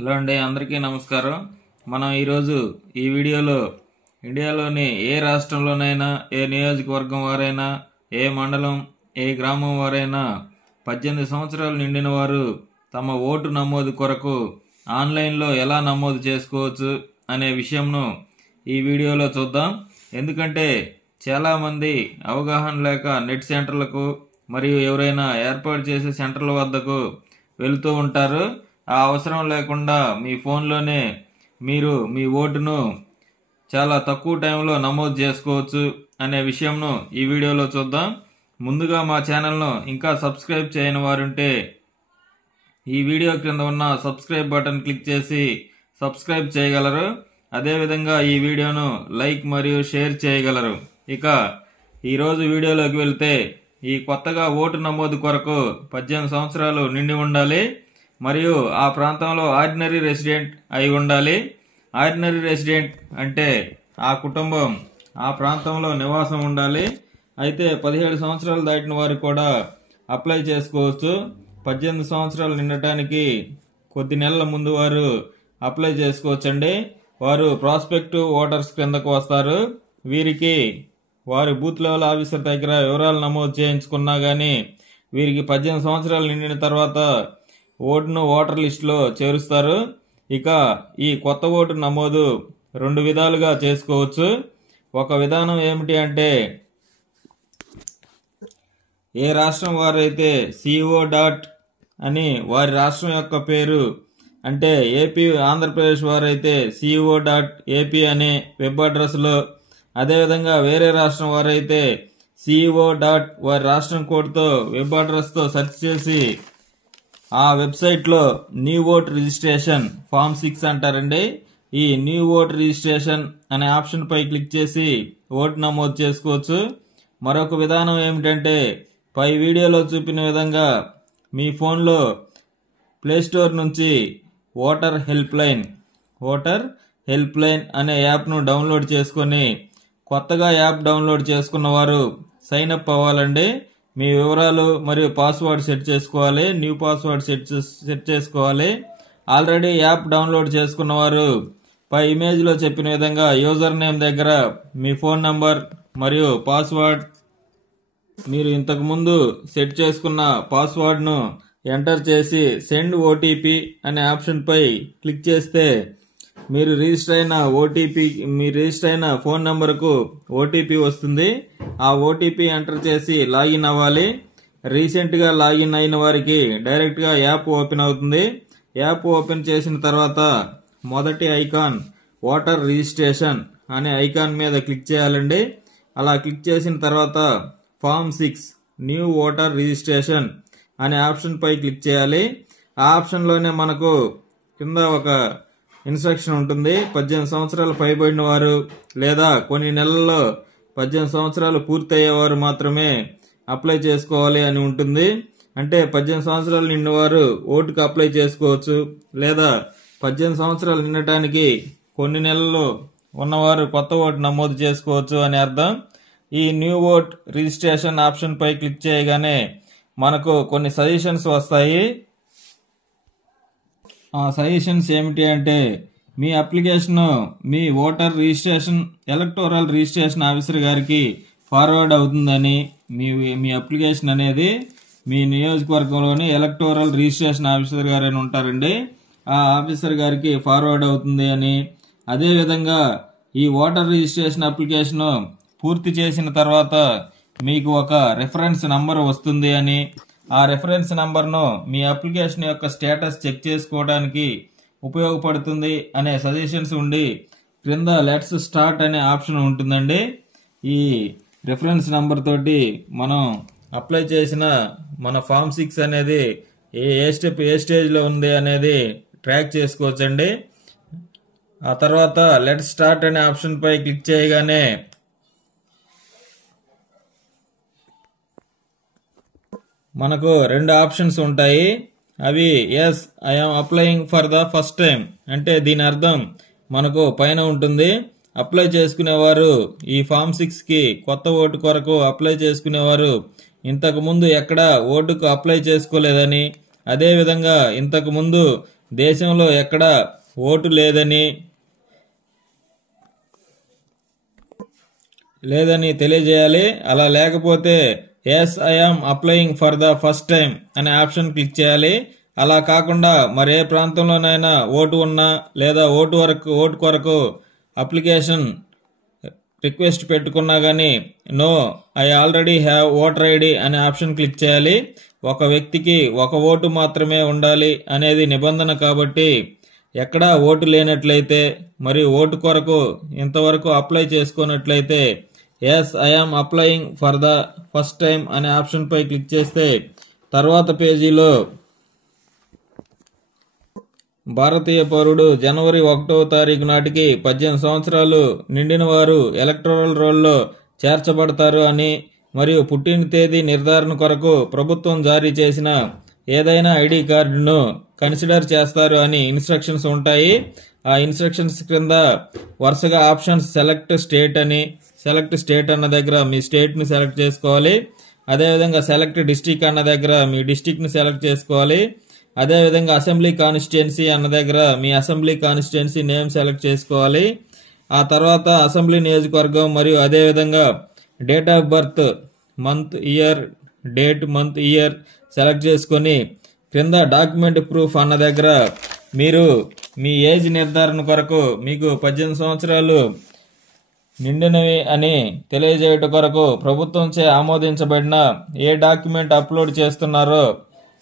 Hello అండి, అందరికీ నమస్కారం. మనం ఈరోజు ఈ వీడియోలో ఇండియాలోని ఏ రాష్ట్రంలోనైనా, ఏ నియోజకవర్గం వారైనా, ఏ మండలం, ఏ గ్రామం వారైనా 18 సంవత్సరాలు నిండిన వారు తమ ఓటు నమోదు కొరకు ఆన్లైన్లో ఎలా నమోదు చేసుకోవచ్చు అనే విషయంను ఈ వీడియోలో చూద్దాం. ఎందుకంటే చాలామంది అవగాహన లేక నెట్ సెంటర్లకు మరియు ఎవరైనా ఏర్పాటు చేసే సెంటర్ల వద్దకు వెళుతూ ఉంటారు. ఆ అవసరం లేకుండా మీ ఫోన్లోనే మీరు మీ ఓటును చాలా తక్కువ టైంలో నమోదు చేసుకోవచ్చు అనే విషయంను ఈ వీడియోలో చూద్దాం. ముందుగా మా ఛానల్ను ఇంకా సబ్స్క్రైబ్ చేయని వారుంటే ఈ వీడియో క్రింద ఉన్న సబ్స్క్రైబ్ బటన్ క్లిక్ చేసి సబ్స్క్రైబ్ చేయగలరు. అదేవిధంగా ఈ వీడియోను లైక్ మరియు షేర్ చేయగలరు. ఇక ఈరోజు వీడియోలోకి వెళ్తే, ఈ కొత్తగా ఓటు నమోదు కొరకు 18 సంవత్సరాలు నిండి ఉండాలి మరియు ఆ ప్రాంతంలో ఆర్డినరీ రెసిడెంట్ అయి ఉండాలి. ఆర్డినరీ రెసిడెంట్ అంటే ఆ కుటుంబం ఆ ప్రాంతంలో నివాసం ఉండాలి. అయితే 17 సంవత్సరాలు దాటిన వారు కూడా అప్లై చేసుకోవచ్చు. 18 సంవత్సరాలు నిండటానికి కొద్ది నెలల ముందు వారు అప్లై చేసుకోవచ్చండి. వారు ప్రాస్పెక్టివ్ ఓటర్స్ కిందకు వస్తారు. వీరికి వారి బూత్ లెవెల్ ఆఫీసర్ దగ్గర వివరాలు నమోదు చేయించుకున్నా కానీ వీరికి 18 సంవత్సరాలు నిండిన తర్వాత ఓటును ఓటర్ లిస్టులో చేరుస్తారు. ఇక ఈ కొత్త ఓటు నమోదు 2 విధాలుగా చేసుకోవచ్చు. ఒక విధానం ఏమిటి అంటే, ఏ రాష్ట్రం వారైతే CO డాట్ అని వారి రాష్ట్రం యొక్క పేరు, అంటే ఏపీ ఆంధ్రప్రదేశ్ వారైతే CO డాట్ ఏపీ అనే వెబ్ అడ్రస్లో, అదేవిధంగా వేరే రాష్ట్రం వారైతే CO డాట్ వారి రాష్ట్రం కోడ్తో వెబ్ అడ్రస్తో సెర్చ్ చేసి ఆ వెబ్సైట్లో న్యూ ఓట్ రిజిస్ట్రేషన్ ఫామ్ 6 అంటారండి. ఈ న్యూ ఓట్ రిజిస్ట్రేషన్ అనే ఆప్షన్ పై క్లిక్ చేసి ఓటు నమోదు చేసుకోవచ్చు. మరొక విధానం ఏమిటంటే, పై వీడియోలో చూపిన విధంగా మీ ఫోన్లో ప్లేస్టోర్ నుంచి ఓటర్ హెల్ప్ లైన్ అనే యాప్ను డౌన్లోడ్ చేసుకొని, కొత్తగా యాప్ డౌన్లోడ్ చేసుకున్న వారు సైన్ అప్ అవ్వాలండి. మీ వివరాలు మరియు పాస్వర్డ్ సెట్ చేసుకోవాలి. న్యూ పాస్వర్డ్ సెట్ చేసుకోవాలి. ఆల్రెడీ యాప్ డౌన్లోడ్ చేసుకున్న వారు పై ఇమేజ్లో చెప్పిన విధంగా యూజర్ నేమ్ దగ్గర మీ ఫోన్ నంబర్ మరియు పాస్వర్డ్, మీరు ఇంతకు ముందు సెట్ చేసుకున్న పాస్వర్డ్ను ఎంటర్ చేసి సెండ్ ఓటీపీ అనే ఆప్షన్ పై క్లిక్ చేస్తే మీరు రిజిస్టర్ అయిన ఫోన్ నంబర్కు ఓటీపీ వస్తుంది. ఆ ఓటీపీ ఎంటర్ చేసి లాగిన్ అవ్వాలి. రీసెంట్గా లాగిన్ అయిన వారికి డైరెక్ట్గా యాప్ ఓపెన్ అవుతుంది. యాప్ ఓపెన్ చేసిన తర్వాత మొదటి ఐకాన్ ఓటర్ రిజిస్ట్రేషన్ అనే ఐకాన్ మీద క్లిక్ చేయాలండి. అలా క్లిక్ చేసిన తర్వాత ఫామ్ 6 న్యూ ఓటర్ రిజిస్ట్రేషన్ అనే ఆప్షన్ పై క్లిక్ చేయాలి. ఆ ఆప్షన్లోనే మనకు కింద ఒక ఇన్స్ట్రక్షన్ ఉంటుంది. 18 సంవత్సరాలు పైబడిన వారు లేదా కొన్ని నెలల్లో 18 సంవత్సరాలు పూర్తయ్యేవారు మాత్రమే అప్లై చేసుకోవాలి అని ఉంటుంది. అంటే 18 సంవత్సరాలు నిండిన వారు ఓటుకు అప్లై చేసుకోవచ్చు, లేదా 18 సంవత్సరాలు నిండటానికి కొన్ని నెలలు ఉన్నవారు కొత్త ఓటు నమోదు చేసుకోవచ్చు అని అర్థం. ఈ న్యూ ఓట్ రిజిస్ట్రేషన్ ఆప్షన్ పై క్లిక్ చేయగానే మనకు కొన్ని సజెషన్స్ వస్తాయి. ఆ సజెషన్స్ ఏమిటి అంటే, మీ అప్లికేషన్ మీ voter registration electoral registration officer గారికి ఫార్వర్డ్ అవుతుందని, మీ అప్లికేషన్ అనేది మీ నియోజకవర్గంలోని ఎలక్టోరల్ రిజిస్ట్రేషన్ ఆఫీసర్ గారు అని ఉంటారండి, ఆ ఆఫీసర్ గారికి ఫార్వర్డ్ అవుతుంది అని, అదేవిధంగా ఈ ఓటర్ రిజిస్ట్రేషన్ అప్లికేషన్ పూర్తి చేసిన తర్వాత మీకు ఒక రెఫరెన్స్ నంబర్ వస్తుంది అని, ఆ రెఫరెన్స్ నంబర్ను మీ అప్లికేషన్ యొక్క స్టేటస్ చెక్ చేసుకోవడానికి ఉపయోగపడుతుంది అనే సజెషన్స్ ఉండి, క్రింద లెట్స్ స్టార్ట్ అనే ఆప్షన్ ఉంటుందండి. ఈ రెఫరెన్స్ నంబర్ తోటి మనం అప్లై చేసిన మన ఫామ్ 6 అనేది ఏ స్టేజ్లో ఉంది అనేది ట్రాక్ చేసుకోవచ్చండి. ఆ తర్వాత లెట్స్ స్టార్ట్ అనే ఆప్షన్ పై క్లిక్ చేయగానే మనకు 2 ఆప్షన్స్ ఉంటాయి. అవి yes I am applying for the first time అంటే దీని అర్థం మనకు పైన ఉంటుంది, అప్లై చేసుకునేవారు ఈ ఫామ్ 6కి కొత్త ఓటు కొరకు అప్లై చేసుకునేవారు ఇంతకు ముందు ఎక్కడ ఓటుకు అప్లై చేసుకోలేదని, అదేవిధంగా ఇంతకు ముందు దేశంలో ఎక్కడ ఓటు లేదని తెలియజేయాలి. అలా లేకపోతే yes I am applying for the first time అనే ఆప్షన్ క్లిక్ చేయాలి. అలా కాకుండా మరే ప్రాంతంలోనైనా ఓటు ఉన్నా లేదా ఓటు కొరకు అప్లికేషన్ రిక్వెస్ట్ పెట్టుకున్నా కానీ no I already have voter ID అనే ఆప్షన్ క్లిక్ చేయాలి. ఒక వ్యక్తికి ఒక ఓటు మాత్రమే ఉండాలి అనేది నిబంధన కాబట్టి ఎక్కడా ఓటు లేనట్లయితే మరియు ఓటు కొరకు ఇంతవరకు అప్లై చేసుకున్నట్లయితే yes I am applying for the first time అనే ఆప్షన్ పై క్లిక్ చేస్తే తర్వాత పేజీలో భారతీయ పౌరుడు జనవరి 1వ తారీఖు నాటికి 18 సంవత్సరాలు నిండిన వారు ఎలక్టోరల్ రోల్లో చేర్చబడతారు అని మరియు పుట్టిన తేదీ నిర్ధారణ కొరకు ప్రభుత్వం జారీ చేసిన ఏదైనా ఐడి కార్డును కన్సిడర్ చేస్తారు అని ఇన్స్ట్రక్షన్స్ ఉంటాయి. ఆ ఇన్స్ట్రక్షన్స్ క్రింద వరుసగా ఆప్షన్స్ సెలెక్ట్ స్టేట్ అన్న దగ్గర మీ స్టేట్ ని సెలెక్ట్ చేసుకోవాలి. అదేవిధంగా సెలెక్ట్ డిస్టిక్ అన్న దగ్గర మీ డిస్టిక్ ని సెలెక్ట్ చేసుకోవాలి. అదేవిధంగా అసెంబ్లీ కాన్స్టిట్యుయెన్సీ అన్న దగ్గర మీ అసెంబ్లీ కాన్స్టిట్యుయెన్సీ నేమ్ సెలెక్ట్ చేసుకోవాలి. ఆ తర్వాత అసెంబ్లీ నియోజకవర్గం మరియు అదేవిధంగా date of birth month year select చేసుకొని క్రింద డాక్యుమెంట్ ప్రూఫ్ అన్న దగ్గర మీరు మీ ఏజ్ నిర్ధారణ కొరకు మీకు 18 సంవత్సరాలు నిండినవి అని తెలియజేయట కొరకు ప్రభుత్వంచే ఆమోదించబడిన ఏ డాక్యుమెంట్ అప్లోడ్ చేస్తున్నారో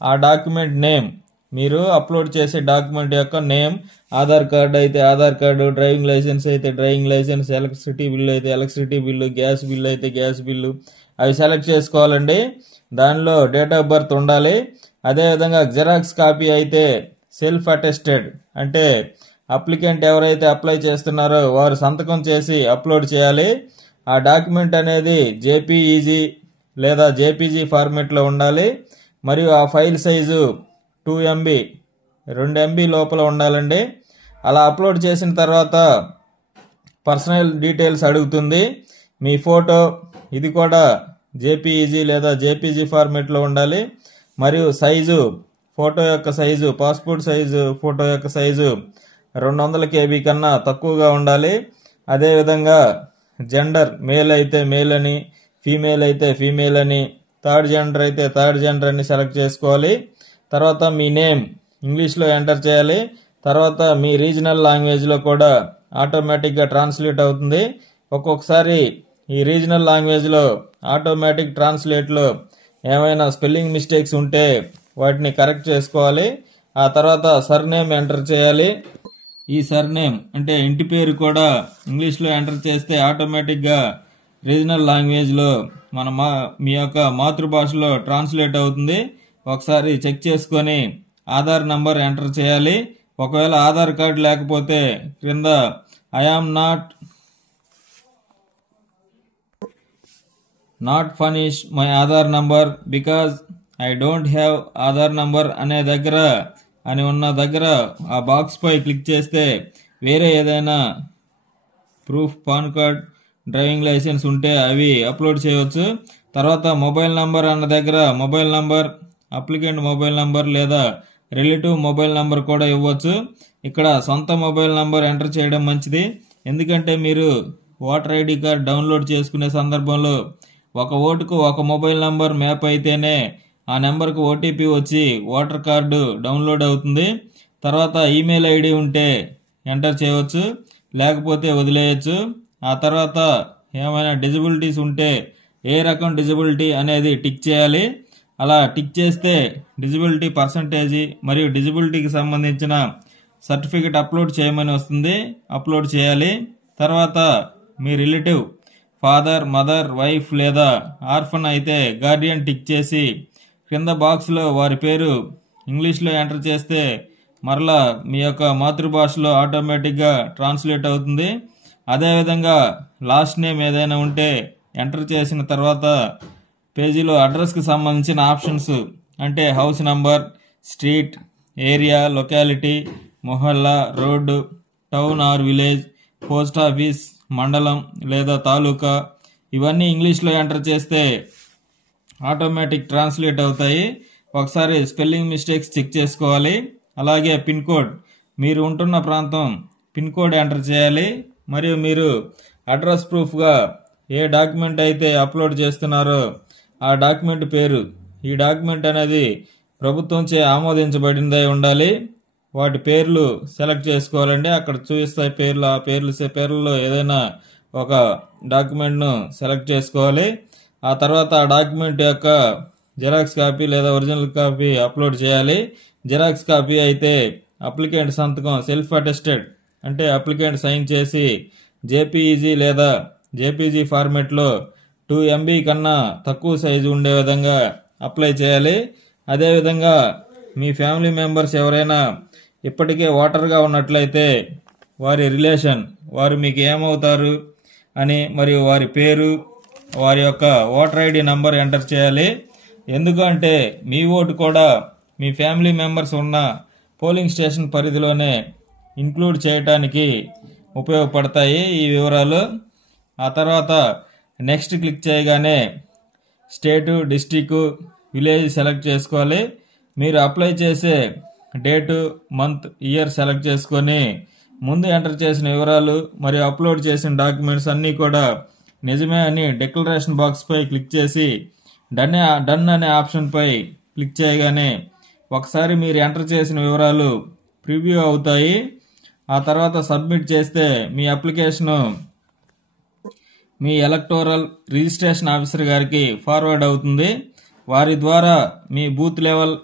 ఆ డాక్యుమెంట్ నేమ్, మీరు అప్లోడ్ చేసే డాక్యుమెంట్ యొక్క నేమ్, ఆధార్ కార్డు అయితే ఆధార్ కార్డు, డ్రైవింగ్ లైసెన్స్ అయితే డ్రైవింగ్ లైసెన్స్, ఎలక్ట్రిసిటీ బిల్లు అయితే ఎలక్ట్రిసిటీ బిల్లు, గ్యాస్ బిల్లు అయితే గ్యాస్ బిల్లు అవి సెలెక్ట్ చేసుకోవాలండి. దానిలో డేట్ ఆఫ్ బర్త్ ఉండాలి. అదేవిధంగా జిరాక్స్ కాపీ అయితే సెల్ఫ్ అటెస్టెడ్ అంటే అప్లికెంట్ ఎవరైతే అప్లై చేస్తున్నారో వారు సంతకం చేసి అప్లోడ్ చేయాలి. ఆ డాక్యుమెంట్ అనేది జేపీఈజీ లేదా జేపీజీ ఫార్మెట్లో ఉండాలి. మరియు ఆ ఫైల్ సైజు 2 MB లోపల ఉండాలండి. అలా అప్లోడ్ చేసిన తర్వాత పర్సనల్ డీటెయిల్స్ అడుగుతుంది. మీ ఫోటో ఇది కూడా జేపీఈజీ లేదా జేపీజీ ఫార్మెట్లో ఉండాలి. మరియు సైజు ఫోటో యొక్క సైజు, పాస్పోర్ట్ సైజు ఫోటో యొక్క సైజు 200 KB కన్నా తక్కువగా ఉండాలి. అదేవిధంగా జెండర్ మేల్ అయితే మేల్ అని, ఫీమేల్ అయితే ఫీమేల్ అని, థర్డ్ జెండర్ అయితే థర్డ్ జెండర్ అని సెలెక్ట్ చేసుకోవాలి. తర్వాత మీ నేమ్ ఇంగ్లీష్లో ఎంటర్ చేయాలి. తర్వాత మీ రీజనల్ లాంగ్వేజ్లో కూడా ఆటోమేటిక్గా ట్రాన్స్లేట్ అవుతుంది. ఒక్కొక్కసారి ఈ రీజనల్ లాంగ్వేజ్లో ఆటోమేటిక్ ట్రాన్స్లేట్లో ఏమైనా స్పెల్లింగ్ మిస్టేక్స్ ఉంటే వాటిని కరెక్ట్ చేసుకోవాలి. ఆ తర్వాత సర్నేమ్ ఎంటర్ చేయాలి. ఈ సర్నేమ్ అంటే ఇంటి పేరు కూడా ఇంగ్లీష్లో ఎంటర్ చేస్తే ఆటోమేటిక్గా రీజనల్ లాంగ్వేజ్లో మీ యొక్క మాతృభాషలో ట్రాన్స్లేట్ అవుతుంది. ఒకసారి చెక్ చేసుకొని ఆధార్ నంబర్ ఎంటర్ చేయాలి. ఒకవేళ ఆధార్ కార్డు లేకపోతే క్రింద I am not furnish my Aadhaar number because I don't have Aadhaar number అనే దగ్గర ఉన్న దగ్గర ఆ బాక్స్ పై క్లిక్ చేస్తే వేరే ఏదైనా proof, PAN card, driving licence ఉంటే అవి అప్లోడ్ చేయవచ్చు. తర్వాత మొబైల్ నంబర్ అన్న దగ్గర mobile number, applicant mobile number లేదా రిలేటివ్ మొబైల్ నంబర్ కూడా ఇవ్వచ్చు. ఇక్కడ సొంత మొబైల్ నంబర్ ఎంటర్ చేయడం మంచిది. ఎందుకంటే మీరు ఓటర్ ఐడి కార్డ్ డౌన్లోడ్ చేసుకునే సందర్భంలో ఒక ఓటుకు ఒక మొబైల్ నంబర్ మ్యాప్ అయితేనే ఆ నెంబర్కు ఓటీపీ వచ్చి ఓటర్ కార్డు డౌన్లోడ్ అవుతుంది. తర్వాత ఈమెయిల్ ఐడి ఉంటే ఎంటర్ చేయవచ్చు, లేకపోతే వదిలేయచ్చు. ఆ తర్వాత ఏమైనా డిజబిలిటీస్ ఉంటే ఏ రకం డిజబిలిటీ అనేది టిక్ చేయాలి. అలా టిక్ చేస్తే డిజబిలిటీ పర్సంటేజీ మరియు డిజబిలిటీకి సంబంధించిన సర్టిఫికెట్ అప్లోడ్ చేయమని వస్తుంది. అప్లోడ్ చేయాలి. తర్వాత మీ రిలేటివ్ ఫాదర్, మదర్, వైఫ్ లేదా ఆర్ఫన్ అయితే గార్డియన్ టిక్ చేసి కింద బాక్స్లో వారి పేరు ఇంగ్లీష్లో ఎంటర్ చేస్తే మరలా మీ యొక్క మాతృభాషలో ఆటోమేటిక్గా ట్రాన్స్లేట్ అవుతుంది. అదేవిధంగా లాస్ట్ నేమ్ ఏదైనా ఉంటే ఎంటర్ చేసిన తర్వాత పేజీలో అడ్రస్కి సంబంధించిన ఆప్షన్స్ అంటే house number, street, area, locality, మొహల్లా, road, town or village, post office, మండలం లేదా తాలూకా ఇవన్నీ ఇంగ్లీష్లో ఎంటర్ చేస్తే ఆటోమేటిక్ ట్రాన్స్లేట్ అవుతాయి. ఒకసారి స్పెల్లింగ్ మిస్టేక్స్ చెక్ చేసుకోవాలి. అలాగే పిన్ కోడ్, మీరు ఉంటున్న ప్రాంతం పిన్ కోడ్ ఎంటర్ చేయాలి. మరియు మీరు అడ్రస్ ప్రూఫ్గా ఏ డాక్యుమెంట్ అయితే అప్లోడ్ చేస్తున్నారో ఆ డాక్యుమెంట్ పేరు, ఈ డాక్యుమెంట్ అనేది ప్రభుత్వంచే ఆమోదించబడిందై ఉండాలి. వాటి పేర్లు సెలెక్ట్ చేసుకోవాలండి. అక్కడ చూపిస్తాయి పేర్లు, ఆ పేర్లలో ఏదైనా ఒక డాక్యుమెంట్ను సెలెక్ట్ చేసుకోవాలి. ఆ తర్వాత ఆ డాక్యుమెంట్ యొక్క జిరాక్స్ కాపీ లేదా ఒరిజినల్ కాపీ అప్లోడ్ చేయాలి. జిరాక్స్ కాపీ అయితే అప్లికెంట్ సంతకం సెల్ఫ్ అటెస్టెడ్, అంటే అప్లికెంట్ సైన్ చేసి జేపీఈజీ లేదా జేపీజీ ఫార్మెట్లో 2 MB కన్నా తక్కువ సైజు ఉండే విధంగా అప్లై చేయాలి. అదేవిధంగా మీ ఫ్యామిలీ మెంబర్స్ ఎవరైనా ఇప్పటికే ఓటర్గా ఉన్నట్లయితే వారి రిలేషన్, వారు మీకు ఏమవుతారు అని, మరియు వారి పేరు, వారి యొక్క ఓటర్ ఐడి నంబర్ ఎంటర్ చేయాలి. ఎందుకంటే మీ ఓటు కూడా మీ ఫ్యామిలీ మెంబర్స్ ఉన్న పోలింగ్ స్టేషన్ పరిధిలోనే ఇంక్లూడ్ చేయడానికి ఉపయోగపడతాయి ఈ వివరాలు. ఆ తర్వాత నెక్స్ట్ క్లిక్ చేయగానే స్టేటు, డిస్టిక్, విలేజ్ సెలెక్ట్ చేసుకోవాలి. మీరు అప్లై చేసే డేటు, మంత్, ఇయర్ సెలెక్ట్ చేసుకొని ముందు ఎంటర్ చేసిన వివరాలు మరియు అప్లోడ్ చేసిన డాక్యుమెంట్స్ అన్నీ కూడా నిజమే అని డిక్లరేషన్ బాక్స్పై క్లిక్ చేసి డన్ అనే ఆప్షన్పై క్లిక్ చేయగానే ఒకసారి మీరు ఎంటర్ చేసిన వివరాలు ప్రివ్యూ అవుతాయి. ఆ తర్వాత సబ్మిట్ చేస్తే మీ అప్లికేషను మీ ఎలక్టోరల్ రిజిస్ట్రేషన్ ఆఫీసర్ గారికి ఫార్వర్డ్ అవుతుంది. వారి ద్వారా మీ బూత్ లెవెల్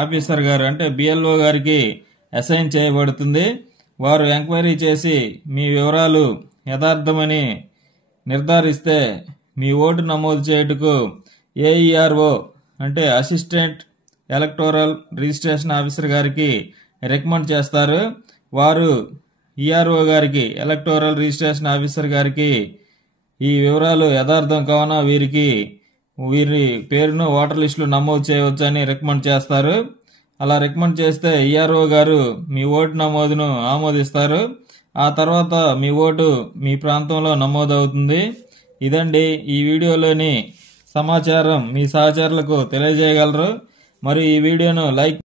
ఆఫీసర్ గారు, అంటే బిఎల్ఓ గారికి అసైన్ చేయబడుతుంది. వారు ఎంక్వైరీ చేసి మీ వివరాలు యథార్థమని నిర్ధారిస్తే మీ ఓటు నమోదు చేయుటకు ఏఈఆర్ఓ, అంటే అసిస్టెంట్ ఎలక్టోరల్ రిజిస్ట్రేషన్ ఆఫీసర్ గారికి రికమెండ్ చేస్తారు. వారు ఈఆర్ఓ గారికి, ఎలక్టోరల్ రిజిస్ట్రేషన్ ఆఫీసర్ గారికి ఈ వివరాలు యథార్థం కావున వీరి పేరును ఓటర్ లిస్టులో నమోదు చేయవచ్చని రికమెండ్ చేస్తారు. అలా రికమెండ్ చేస్తే ఈఆర్ఓ గారు మీ ఓటు నమోదును ఆమోదిస్తారు. ఆ తర్వాత మీ ఓటు మీ ప్రాంతంలో నమోదవుతుంది. ఇదండి ఈ వీడియోలోని సమాచారం. మీ సహచరులకు తెలియజేయగలరు. మరి ఈ వీడియోను లైక్